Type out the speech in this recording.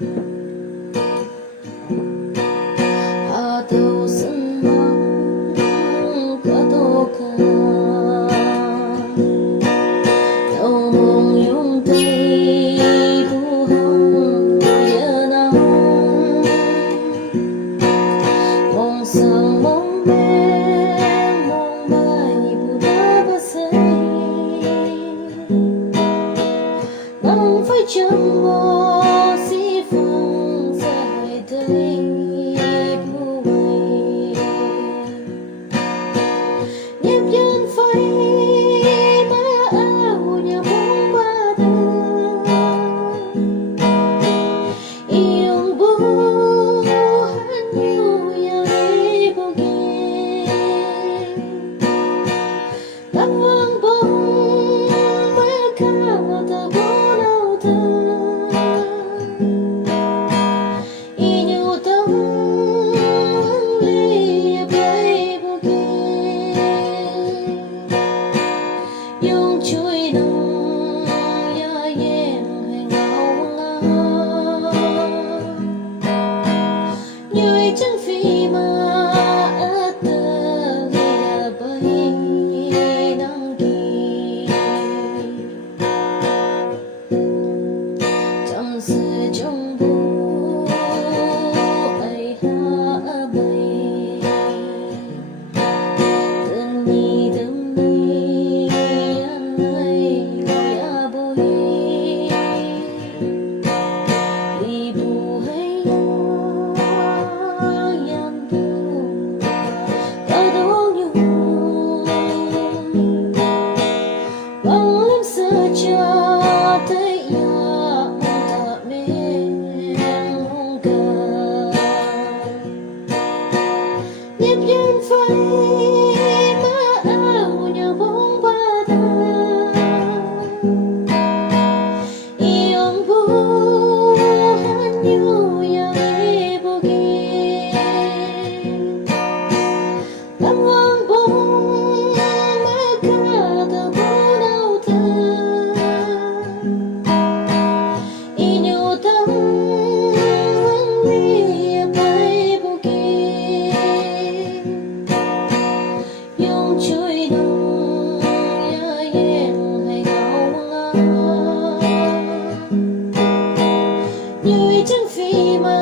Atau senang ataukah đau mong yung tay buhang yan ang mong sang mong bên mong bay buta ba say nắng phải chăm mơ si phong dài đây nhịp chân phai má áo nhà bóng ba ta iyong buhan nhiều yari bugin tawang bong mereka tabunaw ta inyo tang liya bay bugin yung chuối nồng ya em hay ngao ngao như chẳng phi mà ở tờ lìa bay nắng kỳ trong sự trong bu ai ha bay từng nhì anh ấy ya bôi ibu hay yan bu ta đón nhung bằng lim sơ cha thấy ya ta men mong ca nhịp duyên phai má áo nhà bóng ba ta iyong buhan nhiều yari bugin tawang bong mereka tabunaw ta inyo tang liya bay bugin yung chuối nồng ya em hay ngao ngao như chẳng phi mà